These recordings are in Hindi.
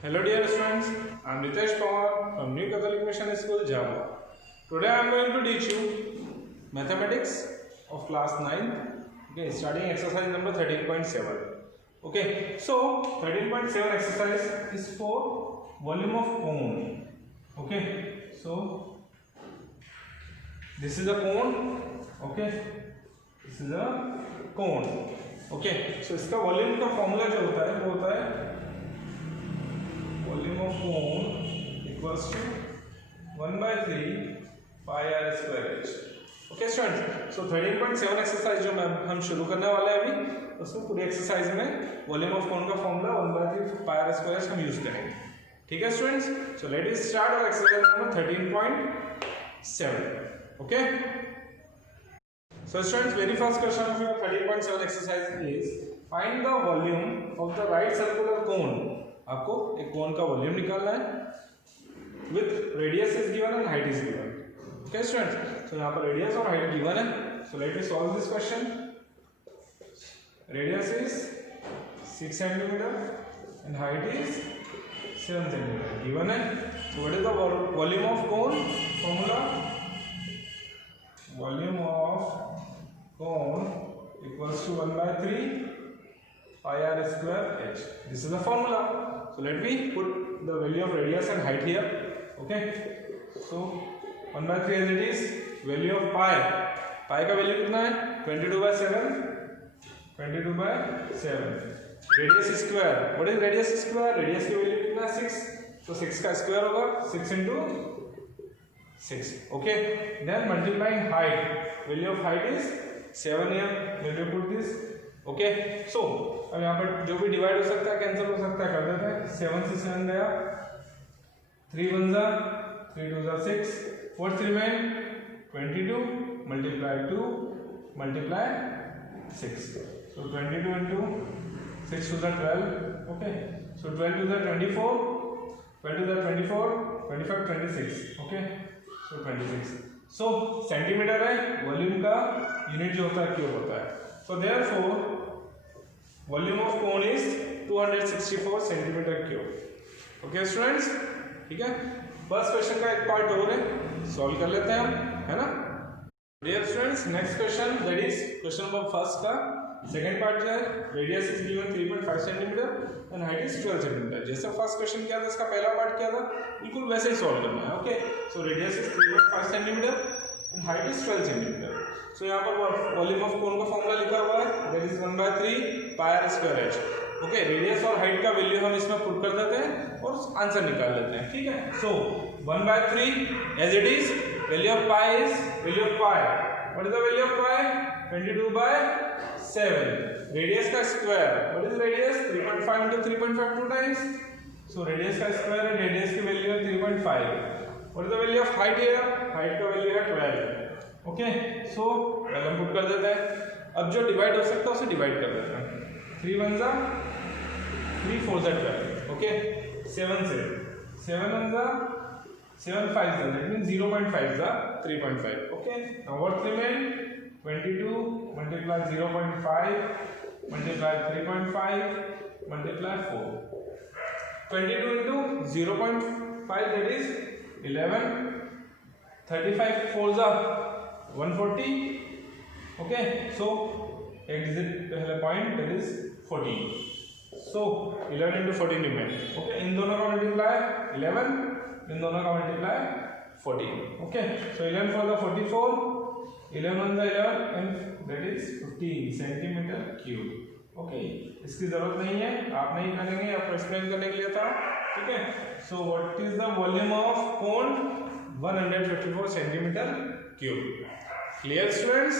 Hello dear students, I am Ritesh Pawar from New Catholic Mission School, Java. Today I am going to teach you mathematics of class 9. Okay, starting exercise number 13.7. Okay, so 13.7 exercise is for volume of cone. Okay, so this is a cone. Okay, this is a cone. Okay, so इसका वॉल्यूम का फॉर्मूला जो होता है वो होता है volume of cone equals to 1/3 pi R square H. Okay students, so 13.7 exercise जो हम शुरू करने वाले हैं अभी, उसमें पूरी एक्सरसाइज में वॉल्यूम ऑफ कोन का formula 1/3 pi R square H हम यूज करेंगे. ठीक है students, so let us start our exercise number 13.7. Okay, so students, very first question of your 13.7 exercise is find the volume of the right circular cone. आपको एक कोन का वॉल्यूम निकालना है with radius is given and height is given. Okay students, so यहाँ पर radius और height given है. So let me solve this question. Radius is 6 centimeter and height is 7 centimeter given है. So what is the volume of cone? Formula: volume of cone equals to 1/3 pi r square h. This is the formula. So let me put the value of radius and height here. Okay, so 1/3 as it is. Value of pi का वैल्यू कितना है? 22/7. 22/7. Radius square, what is radius square? Radius की वैल्यू कितना है? 6. तो 6 का स्क्वायर होगा 6 into 6. Okay, then multiplying height. Value of height is 7 here. Let me put this. Okay, so अब यहाँ पर जो भी डिवाइड हो सकता है कैंसिल हो सकता है, कर देते हैं. 7 से 7 गया, 3 1 जा, 3 2 जा 6. What's remain? 22 multiply 2 multiply 6. So 22 into 6 to the 12. Okay, so 12 to the 24, 12 to the 24, 25 26. Okay, so 26. So centimetre है, वॉल्यूम का यूनिट जो होता है क्यूब होता है. So therefore volume of cone is 264 centimetre cube. Okay students, ठीक है. फर्स्ट क्वेश्चन का एक पार्ट और है, सॉल्व कर लेते हैं हम, है ना. Dear students, next question that is question number first का सेकंड पार्ट जो है, radius is given 3.5 centimetre and height is 12 centimetre. जैसा फर्स्ट क्वेश्चन किया था इसका पहला पार्ट किया था, बिल्कुल वैसे ही सॉल्व करना है. Okay, so radius is 3.5 centimetre and height is 12 centimetre. So यहाँ पर वॉल्यूम ऑफ कोन का फॉर्मूला लिखा हुआ है, that is 1/3 pi R square H. Okay, radius और हाइट का वैल्यू हम इसमें पुट कर देते हैं और आंसर निकाल लेते हैं. ठीक है, so 1/3 as it is. Value of pi is, value of pi, what is the value of pi? 22/7. Radius का square, what is radius? 3.5 into 3.5 2 times. So radius का स्क्वायर है, रेडियस की वैल्यू है 3.5. What is the value of height here? Height का वैल्यू है 12. ओके, सो हम पुट कर देते हैं. अब जो डिवाइड हो सकता है उसे डिवाइड कर देते हैं. 3 1 जा, 3 4 जा 12. ओके, 7 से 7 1 जा, 7 5 जा, दैट मींस 0.5 जा 3.5. Okay, now what remain? 22 multiply 0.5 multiply 3.5 multiply 4. 22 into 0.5 that is 11. 35 4 जा 140. Okay, so एक डिजिट पहले point that is 14. so 11 into 14 remain. Okay, इन दोनों का मल्टीप्लाई 11, इन दोनों का multiply 14. Okay, so 11 for the 44, 11 on the 11 and that is 15 centimetre cube. Okay, इसकी जरूरत नहीं है, आप नहीं करेंगे, आपको एक्सप्लेन करने के लिए था. ठीक है, so what is the volume of cone? 154 centimetre cube. Clear students?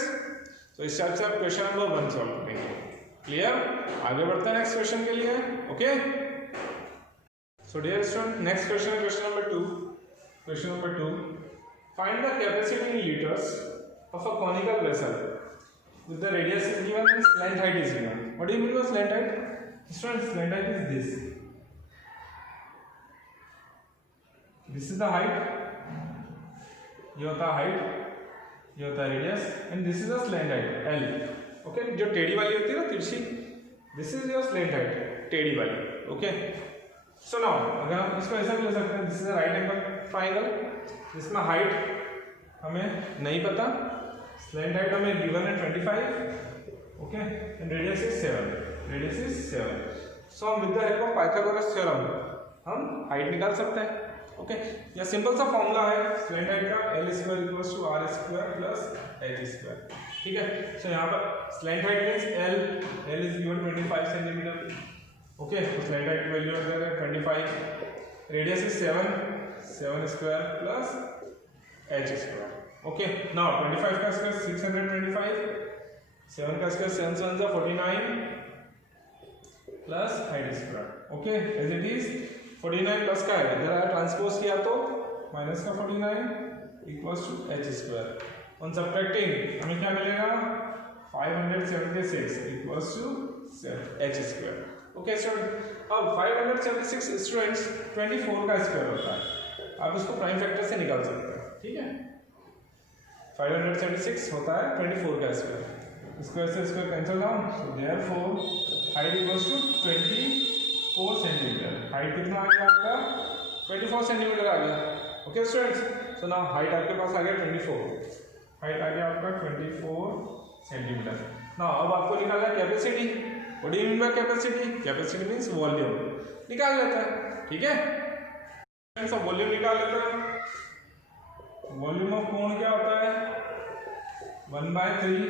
तो इस टाइप से आप क्वेश्चन नंबर 1 सॉल्व करेंगे. क्लियर? आगे बढ़ते हैं नेक्स्ट क्वेश्चन के लिए. Okay, so dear student, next question है question number 2. Question number 2, find the capacity in litres of a conical vessel with the radius is given and slant height is given. What do you mean by slant height? Students, slant height is this. This is the height. ये होता है height, ये होता है radius, and this is the slant height L. Okay, जो टेढ़ी वाली होती है ना, तिरछी, this is your slant height, टेढ़ी वाली. Okay, सो नाउ अगर हम इसको ऐसा भी ले सकते हैं, this is right angle triangle जिसमें हाइट हमें नहीं पता, स्लैंट हाइट हमें गिवन है 25, okay, and radius is 7, so हम with the help of Pythagoras theorem हम हाइट निकाल सकते हैं, ओके। या सिंपल सा फॉर्मूला है स्लैंट हाइट का, L square equals to R square plus H square, ठीक है। सो यहाँ पर slant height means L is given 25 centimetre, okay, तो स्लैंट हाइट की वैल्यू है 25, radius is 7 square plus H square, okay. Now 25 का स्क्वायर 625, 7 का square 7 7 49 plus height square, okay, as it is 49 plus का है, इधर आया ट्रांसपोज किया तो माइनस का 49 equals to H square, on subtracting हमें क्या मिलेगा 576 equals to H square, okay student. अब 576 स्टूडेंट्स 24 का स्क्वायर होता है, आप इसको प्राइम फैक्टर से निकाल सकते हैं, ठीक है। 576 होता है 24 का स्क्वायर, स्क्वायर से square cancel down, so therefore height equals to 24 centimetre. Height कितना आ गया आपका 24 सेंटीमीटर आ गया, okay students. So now height आपके पास आ गया 24, हाइट आ गया आपका 24 सेंटीमीटर। नाउ अब आपको निकालना है capacity. What do you mean by capacity? Capacity means volume, निकाल लेता है, ठीक है। सब वॉल्यूम निकाल लेता है। वॉल्यूम ऑफ कोन क्या होता है 1/3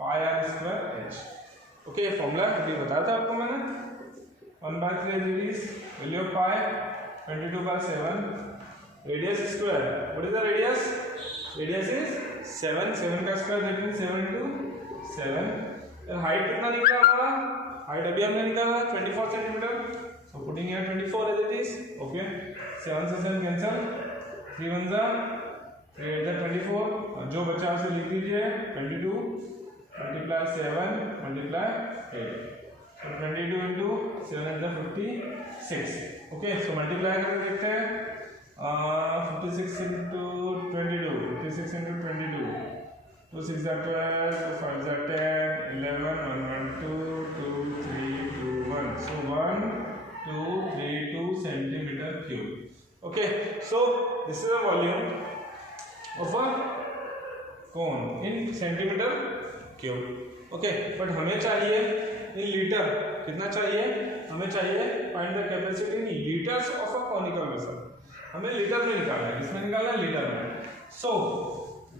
पाई r स्क्वायर h, ओके। ये फॉर्मूला अभी बताया था आपको मैंने, 1/3 is value of pi 22/7, radius square, what is the radius? Radius is 7 का स्क्वायर दैट मींस 7 × 7, और हाइट कितना निकला हमारा? हाइट अभी हमने निकाला 24 centimetre, so putting here 24 as it is, okay. 7 से 7 कैंसिल, 3 1 जा 3 8 24, और जो बचा उसे लिख दीजिए 22 multiply 7 multiply 8, so 22 into 7 at the 56, okay। so multiply करके देखते हैं 56 into 22, 56 into 22, 2 6 are 12, 5 are 10, 11, 1 1 2 2 3 2 1, so 1 2 3 2 centimeter cube, okay। so this is the volume of a cone in centimeter cube, okay. But हमें चाहिए इन लीटर, कितना चाहिए? हमें चाहिए find the capacity in litres of a conical vessel. हमें लीटर में निकालना है, किसमें निकालना है? लीटर में। सो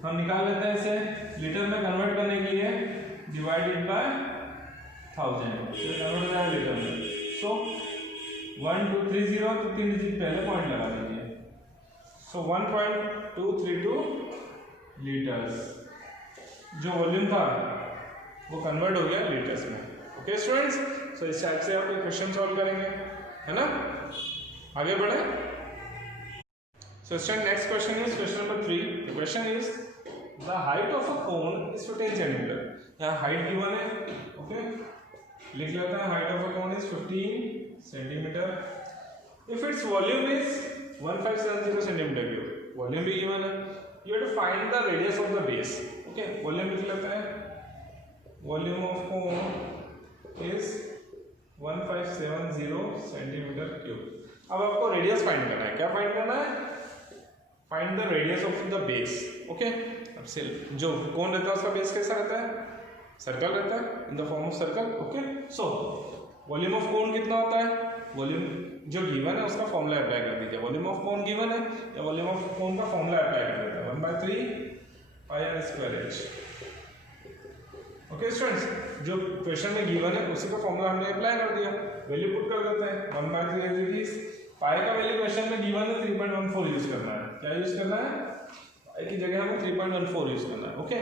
हम निकाल लेते हैं इसे लीटर में कन्वर्ट करने के लिए, डिवाइडेड बाय 1000, कन्वर्ट हो जाएगा लीटर में। सो 1 2 3 0, तो 3 डिजिट पहले पॉइंट लगा दीजिए, सो 1.232 लीटर्स। जो वॉल्यूम था वो कन्वर्ट हो गया लीटर्स में, ओके स्टूडेंट्स। सो इस टाइप से आप ये क्वेश्चन सॉल्व करेंगे, है ना। आगे बढ़े। So student next question is question number 3। The question is the height of a cone is 15 centimetre. यहाँ हाइट गिवन है, ओके, लिख लेते हैं height of a cone is 15 centimetre. If its volume is 1570 centimetre cube, volume भी गिवन है, you have to find the radius of the base, okay. Volume लिख लेते हैं, volume of cone is 1570 centimetre cube. अब आपको रेडियस फाइंड करना है, क्या फाइंड करना है? Find the radius of the base, okay. अब से जो कोन रहता है उसका बेस कैसा रहता है? सर्कल रहता है, in the form of circle, okay. So volume of कोन कितना होता है? वॉल्यूम जो गिवन है उसका फॉर्मूला अप्लाई कर दीजिए। वॉल्यूम ऑफ कोन गिवन है या वॉल्यूम ऑफ कोन का फॉर्मूला अप्लाई कर देते हैं, 1/3 पाई r square h, okay students. जो क्वेश्चन में गिवन है उसी का फॉर्मूला हमने अप्लाई कर दिया, वैल्यू पुट कर देते हैं 1/3 एज इट इज। पाई का वैल्यू क्वेश्चन में गिवन है 3.14 यूज करना है। क्या यूज करना है? पाई की जगह हमें 3.14 यूज करना है, ओके।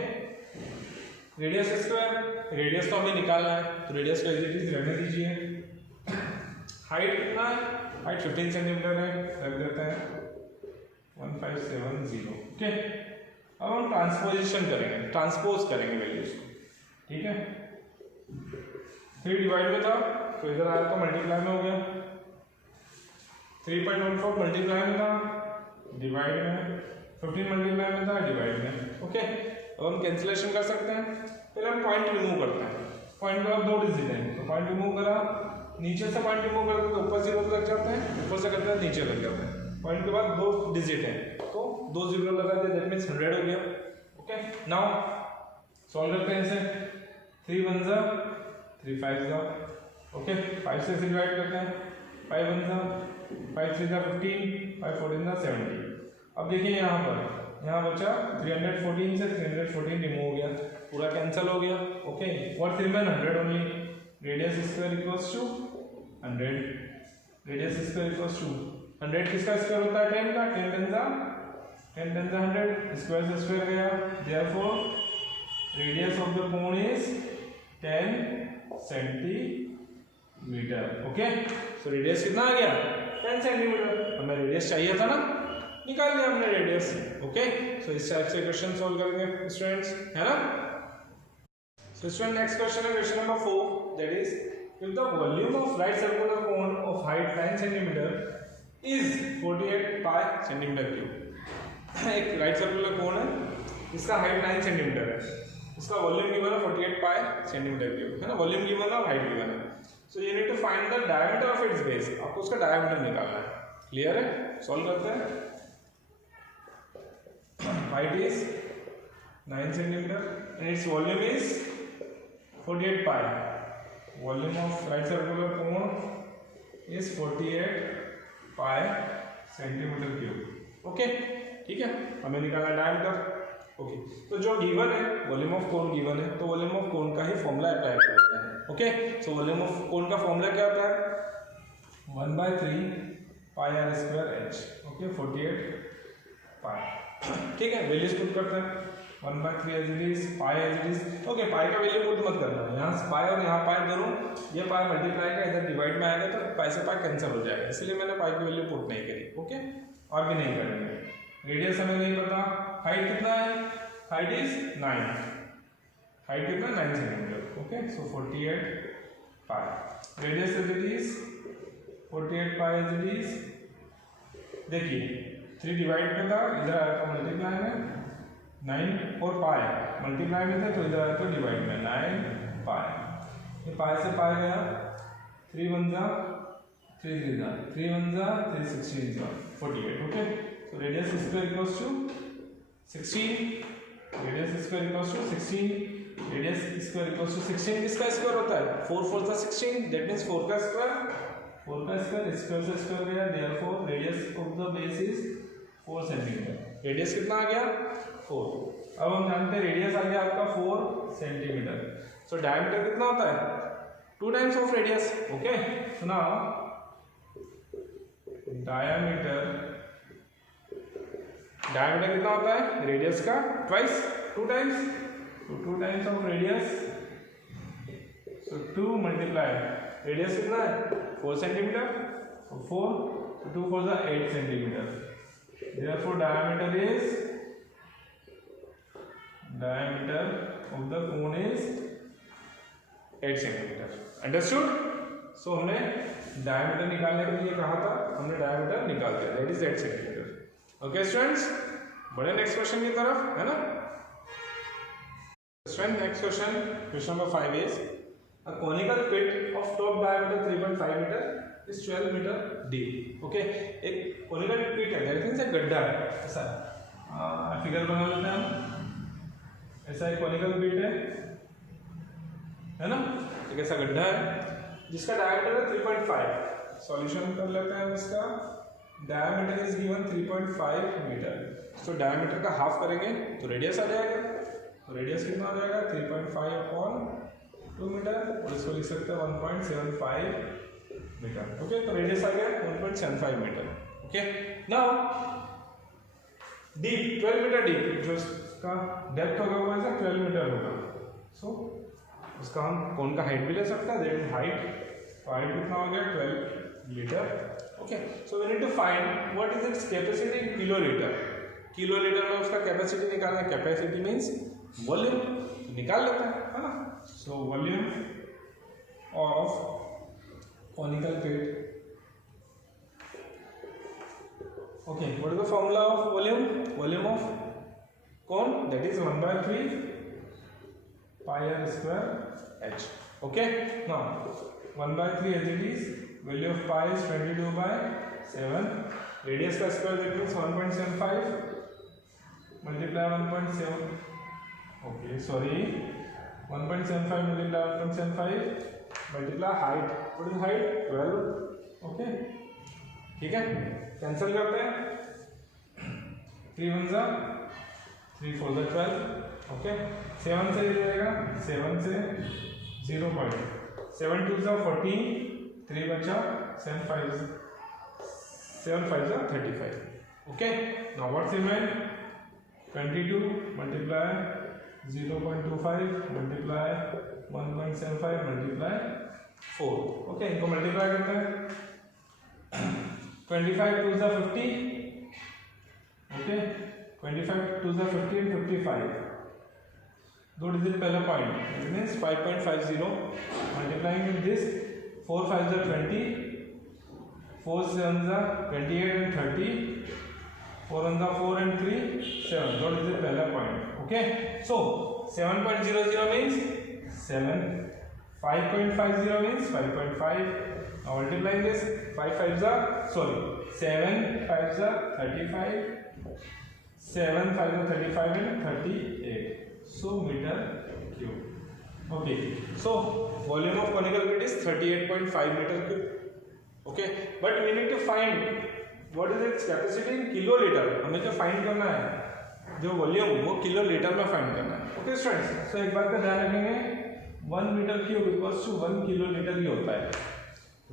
रेडियस स्क्वायर, रेडियस तो हमें निकालना है, तो रेडियस को एज इट इज रहने दीजिए। हाइट कितना है? हाइट 15 सेंटीमीटर है, रख देते हैं 1570, ओके। अब हम ट्रांसपोजिशन करेंगे, ट्रांसपोज करेंगे वैल्यूज को, ठीक है। 3 डिवाइड में था तो इधर आया तो मल्टीप्लाई में हो गया, 3.14 मल्टीप्लाई में था, डिवाइड में, 15 मल्टीप्लाई में था, डिवाइड में, ओके। अब हम कैंसिलेशन कर सकते हैं। पहले हम पॉइंट रिमूव करते हैं। पॉइंट का 2 डिजिट है, तो पॉइंट रिमूव करा, नीचे से पॉइंट रिमूव करते तो ऊपर 0 लग जाते हैं, करता है नीचे लग जाता है। पॉइंट के बाद 2 डिजिट है तो 2 जीरो लगा दिया, दैट मीन्स 100 हो गया। ओके, नाउ सॉल्व करते हैं इसे। 3 1 जा 3 5 जा, ओके 5 से डिवाइड करते हैं। 5 1 जा 5 3 जा 15, 5 14 जा 70। अब देखिए यहाँ बचा 314 से 314 रिमूव हो गया, पूरा कैंसिल हो गया। Okay, what remain 100 only. Radius square equals to 100, radius square equals to 100 किसका स्क्वायर होता है 10 का, 10 10 जा 100, स्क्वायर से स्क्वायर गया, therefore radius of the cone is 10 centimetre. Okay, so radius कितना आ गया 10 सेंटीमीटर। हमें रेडियस चाहिए था ना, निकाल दिया हमने रेडियस। ओके, सो इस टाइप से क्वेश्चन सॉल्व करेंगे स्टूडेंट्स, है ना। सो स्टूडेंट नेक्स्ट क्वेश्चन है question number 4, that is if the volume of right circular cone of height 9 cm is 48 pi centimeter cube। एक राइट सर्कुलर कोन है, इसका हाइट 9 सेंटीमीटर है, इसका वॉल्यूम गिवन है 48 पाई सेंटीमीटर क्यूब, है ना। वॉल्यूम गिवन है और हाइट गिवन है। So you need to find the diameter of its base, आपको उसका डायमीटर निकालना है। क्लियर है, सॉल्व करते हैं। Height is 9 centimetre and it's volume is 48 pi. Volume of right circular cone is 48 pi centimetre cube. Okay, ठीक है, हमें निकालना डायमीटर। ओके, तो जो गिवन है वॉल्यूम ऑफ कोन गिवन है, तो वॉल्यूम ऑफ कोन का ही फॉर्मूला अप्लाई करते हैं। Okay, so volume of cone का फॉर्मूला क्या होता है 1/3 pi R square H. Okay, 48 pi, ठीक है। वैल्यूज पुट करते हैं 1/3 as it is, pi as it is. Okay, pi का वैल्यू पुट मत करना, यहाँ पाई और यहाँ पाई दोनों, ये पाई मल्टीप्लाई का इधर डिवाइड में आएगा तो पाई से पाई कैंसिल हो जाएगा, इसलिए मैंने पाई की वैल्यू पुट नहीं करी। ओके, और भी नहीं करेंगे। रेडियस हमें नहीं पता, हाइट कितना है, हाइट इज 9, हाइट कितना 9 centimetre. Okay, so 48 pi, radius as it is 48 pi as it is. देखिए 3 डिवाइड में था, इधर आया था मल्टीप्लाई में, 9 और पाई मल्टीप्लाई में थे तो इधर आया तो डिवाइड में 9 पाई। ये पाई से पाई गया, 3 1 जा 3 3 जा 3 1 जा 3 16 जा 48। Okay, so radius square equals to 16, radius square equals to 16, radius square equals to 16 किसका स्क्वायर होता है 4 4 जा 16, that means 4 का स्क्वायर स्क्वायर से स्क्वायर गया, therefore radius of the base is 4 centimetre. Radius कितना आ गया 4। अब हम जानते हैं रेडियस आ गया आपका 4 सेंटीमीटर, सो डायमीटर कितना होता है 2 times of radius. Okay, so now diameter कितना होता है रेडियस का ट्वाइस, 2 टाइम्स, तो 2 times of radius, so 2 multiply radius कितना है 4 सेंटीमीटर, so 4 2 4 जा 8 centimetre, therefore diameter of the cone is 8 centimetre. Understood. So हमने डायमीटर निकालने के लिए कहा था, हमने डायमीटर निकाल दिया, that is 8 centimetre. Okay students, बढ़े नेक्स्ट क्वेश्चन की तरफ, है ना। Student next question number 5 is a conical pit of top diameter 3.5 metre is 12 metre deep. Okay, एक कॉनिकल पिट है, दैट मींस एक गड्ढा है, ऐसा फिगर बना लेते हैं हम। ऐसा एक कॉनिकल पिट है ना, एक ऐसा गड्ढा है जिसका डायमीटर है 3.5। सॉल्यूशन कर लेते हैं हम इसका। Diameter is given 3.5 metre, so diameter का हाफ करेंगे तो रेडियस आ जाएगा, तो रेडियस कितना आ जाएगा 3.5 अपॉन 2 मीटर, और इसको लिख सकते हैं 1.75 मीटर। ओके, तो रेडियस आ गया 1.75 metre. Okay, now deep 12 metre deep, जो इसका डेप्थ होगा वो ऐसा 12 मीटर होगा, सो उसका हम कौन का हाइट भी ले सकते हैं, दैट हाइट कितना हो गया 12 litre. Okay, so we need to find what is its capacity in kilolitre. Kilolitre में उसका कैपेसिटी निकालना है, कैपेसिटी मींस वॉल्यूम, निकाल लेते हैं, है ना। So volume of conical pit. Okay, what is the formula of volume of cone, that is 1/3 pi R square H. Okay, now 1/3 as it is, value of pi is 22/8 7, radius का square that means 1.75 multiply 1.7, okay sorry 1.75 multiply 1.75 multiply height, what is height 12, okay ठीक है, कैंसिल करते हैं, 3 1 जा 3 4 जा 12, ओके 7 से ये जाएगा, 7 से 0.7 2 जा 14, 3 बचा 7 5 जा 35, okay now what's remain 22 multiply 0.25 multiply 1.75 multiply 4, okay इनको मल्टीप्लाई करते हैं, 25 2 जा 50, ओके 25 2 जा 50 and 55, दो डिजिट पहला point it means 5.50 multiplying with this 4 5 जा 20, 4 7 जा 28 and 30, 4 1 जा 4 and 3 7, दो डिजिट पहला point, okay so 7.00 means 7, 5.50 means 5.5, now multiplying this 5 5 जा sorry 7 5 जा 35, 7 5 जा 35 and 38, so meter cube, okay so volume of conical grid is 38.5 meter cube, okay but we need to find what is its capacity in kiloliter, हमें जो फाइंड करना है जो वॉल्यूम वो किलोलीटर में फाइंड करना है, ओके स्टूडेंट्स सो एक बात का ध्यान रखेंगे 1 metre cube equals to 1 kilolitre ही होता है,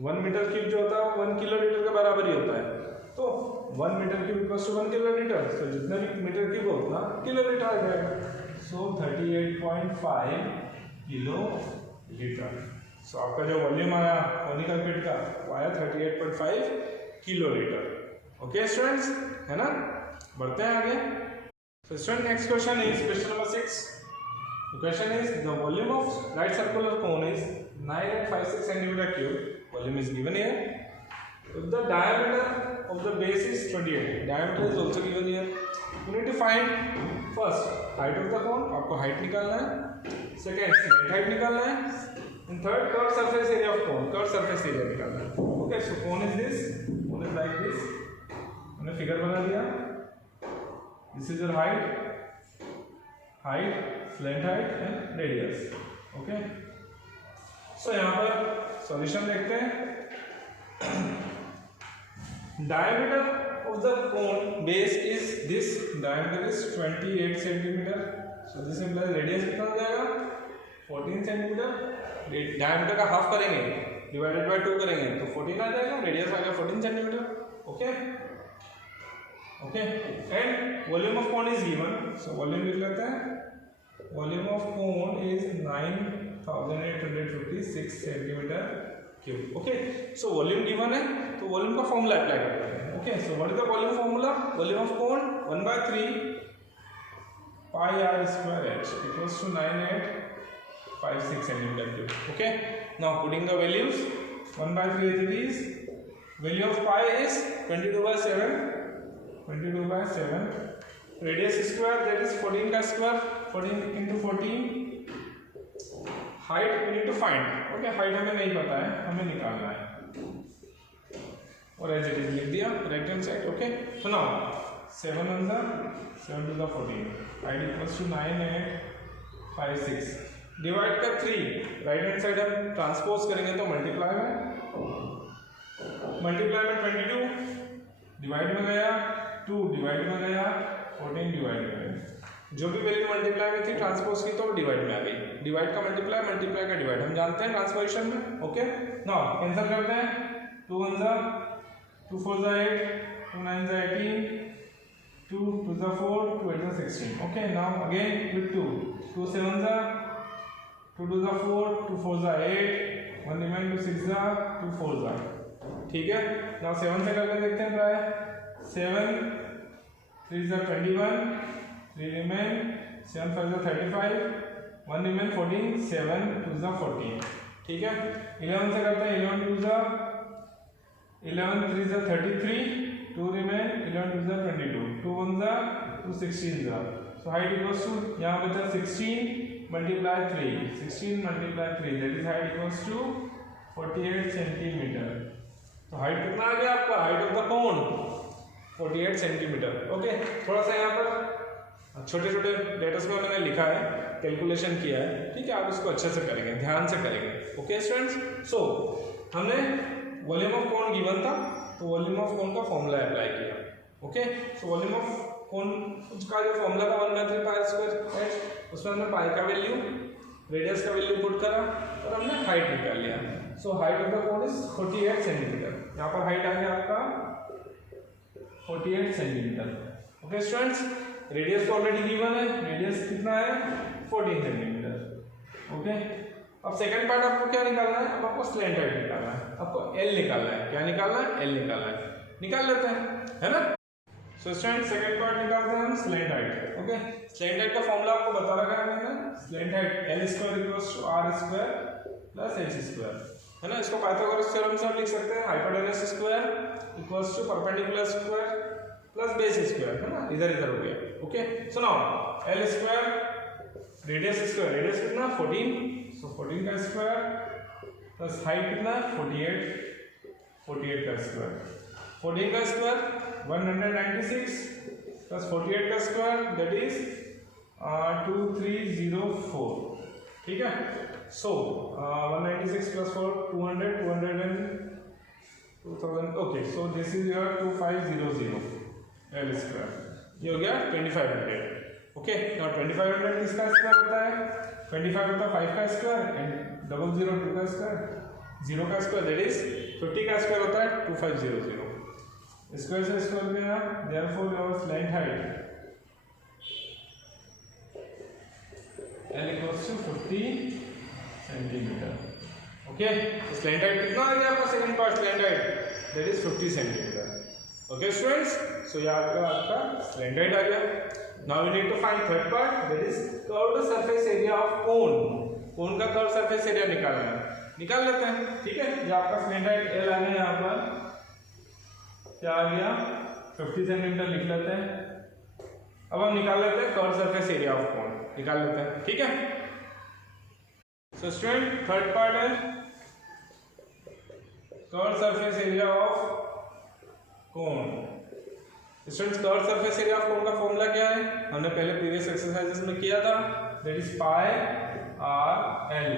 1 मीटर क्यूब जो होता है 1 किलोलीटर के बराबर ही होता है, तो 1 metre cube equals to 1 kilolitre, तो जितना भी मीटर क्यूब हो उतना किलोलीटर आ जाएगा, सो 38.5 किलोलीटर, सो आपका जो वॉल्यूम आया कोनिकल ग्रिड का वो आया 38.5 किलोलीटर, ओके स्टूडेंट्स है ना, बढ़ते हैं आगे। So student next question is question number 6. The question is the volume of right circular cone is 9.56 centimeter cube. Volume is given here. If the diameter of the base is 28, diameter is also given here. You need to find first height of the cone. आपको height निकालना है. Second slant height निकालना है. And third curved surface area of cone. Curved surface area निकालना है. Okay, so cone is this. Cone is like this. हमने फिगर बना दिया. This is your height, slant height and radius, okay? So यहाँ पर solution देखते हैं. Diameter of the cone base is this. Diameter is 28 centimeter. So this implies radius कितना हो जाएगा? 14 centimeter. Diameter का half करेंगे, divided by 2 करेंगे, तो 14 आ जाएगा. Radius आ गया 14 centimeter, okay? Okay, and volume of cone is given, so volume लिख लेते हैं. Volume of cone is 9856 centimeter cube. Okay, so volume given है, तो volume का formula apply करते हैं. Okay, so what is the volume formula? Volume of cone 1/3 pi r square h equals to 9856 centimeter cube. Okay, now putting the values 1/3 as it is. Value of pi is 22/7. 22/7, radius square that is 14 का square, 14 into 14, height we need to find, okay height हमें नहीं पता है, हमें निकालना है, और as it is लिख दिया right hand side, okay so now 7 1 जा 7 2 जा 14, height equals to 9856, divide का 3, right hand side हम transpose करेंगे तो multiply में 22, divide में गया 2, डिवाइड में गया 14, डिवाइड में गया, जो भी वैल्यू मल्टीप्लाई में थी ट्रांसपोज की तो डिवाइड में आ गई, डिवाइड का मल्टीप्लाई, मल्टीप्लाई का डिवाइड हम जानते हैं ट्रांसपोजिशन में, ओके नाउ कैंसिल करते हैं, 2 1 जा 2 4 जा 8, 2 9 जा 18, 2 2 जा 4, 2 8 जा 16, ओके नाउ अगेन विद 2 2 7 जा 2 2 जा 4, 2 4 जा 8, 1 रिमेन 2 6 जा 2 4 जा, ठीक है नाउ 7 से करके देखते हैं try, 7 3 is 21, 3 remain, 7 5 is 35, 1 remain 14, 7 2 is 14, ठीक है 11 से करते हैं, 11 2 is 11 3 is 33, 2 remain, 11 2 is 22, 2 1 is 2 16 is, so height equals to यहाँ बचा 16 multiply 3, 16 multiply 3, that is height equals to 48 centimeter, तो हाइट कितना आ गया आपका, height of the cone 48 centimetre. Okay, थोड़ा सा यहाँ पर छोटे छोटे लेटर्स में मैंने लिखा है, कैलकुलेशन किया है, ठीक है, आप इसको अच्छे से करेंगे, ध्यान से करेंगे। ओके स्टूडेंट्स, सो हमने वॉल्यूम ऑफ कोन गिवन था, तो वॉल्यूम ऑफ कोन का फॉर्मूला अप्लाई किया। Okay, so volume of cone का जो फॉर्मूला था 1/3 पाई स्क्वायर h, उसमें हमने पाई का वैल्यू, रेडियस का वैल्यू पुट करा और हमने हाइट निकाल लिया। So height of the cone is 48 centimetre. यहाँ पर हाइट आ गया आपका 48 सेंटीमीटर। ओके स्टूडेंट्स, रेडियस तो ऑलरेडी गिवन है, रेडियस कितना है 14 सेंटीमीटर। ओके, अब सेकंड पार्ट आपको क्या निकालना है, अब आपको स्लैंट हाइट निकालना है, आपको एल निकालना है। क्या निकालना है, एल निकालना है, निकाल लेते हैं, है ना। सो स्टूडेंट सेकंड पार्ट निकालते हैं हम slant height. Okay, slant height का फॉर्मूला आपको बता रखा है मैंने, slant height L square equals to R square plus H square, है ना। इसको पाइथागोरस थ्योरम से हम लिख सकते हैं, hypotenuse square equals to perpendicular square plus base square, है ना, इधर इधर हो गया। Okay, so now L square radius square, radius कितना 14, सो 14 का स्क्वायर प्लस हाइट कितना 48 का स्क्वायर, 14 का स्क्वायर 196 प्लस 48 का स्क्वायर दैट इज 2304, ठीक है। सो 196 plus 4 200 2000, okay, so this is your 2500 L square, ये हो गया 2500। ओके, नाउ 2500 किसका स्क्वायर होता है, 25 होता है 5 का स्क्वायर एंड 002 का स्क्वायर, 0 का स्क्वायर दैट इज 50 का स्क्वायर होता है 2500। स्क्वायर से स्क्वायर में therefore your slant height L equals to 50 centimetre. Okay, slant height कितना आ गया आपका second part, slant height that is 50 centimetre. Okay students, so ये आपका स्लैंट हाइट आ गया। Now we need to find third part that is curved surface area of cone. Cone का कर्व सरफेस एरिया निकालना है, निकाल लेते हैं, ठीक है। ये आपका स्लैंट हाइट L आ गया, यहाँ पर क्या आ गया 50 सेंटीमीटर लिख लेते हैं। अब हम निकाल लेते हैं कर्व सरफेस एरिया ऑफ कोन, निकाल लेते हैं, ठीक है। सो स्टूडेंट थर्ड पार्ट है curve surface area of cone. Students, curve surface area of cone का फॉर्मूला क्या है, हमने पहले प्रीवियस एक्सरसाइजेस में किया था, that is pi R L.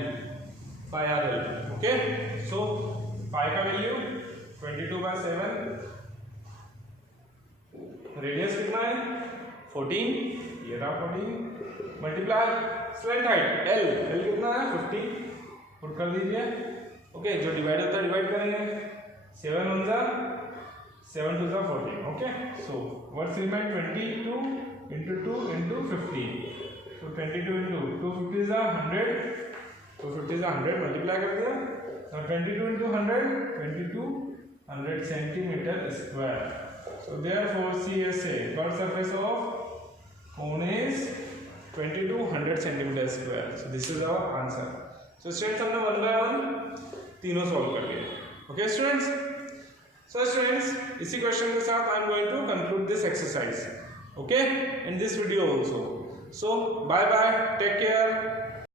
Okay, so pi का वैल्यू 22/7, रेडियस कितना है 14, ये रहा 14 मल्टीप्लाई स्लैंट हाइट L कितना है 50, पुट कर दीजिए। ओके, जो डिवाइड होता है डिवाइड करेंगे, 7 1 जा 7 2 जा 14। Okay, so what's remain 22 into 2 into 50, so 22 into 250 is 100, 250 is 100 multiply कर दिया। now 22 into 100 2200 centimetre square. So therefore CSA curved surface of cone is 2200 centimeter square. So this is our answer. So students, हमने 1 by 1 तीनों सॉल्व कर लिए। Okay students? So students, इसी क्वेश्चन के साथ I am going to conclude this exercise. Okay? In this video also. So bye bye. Take care.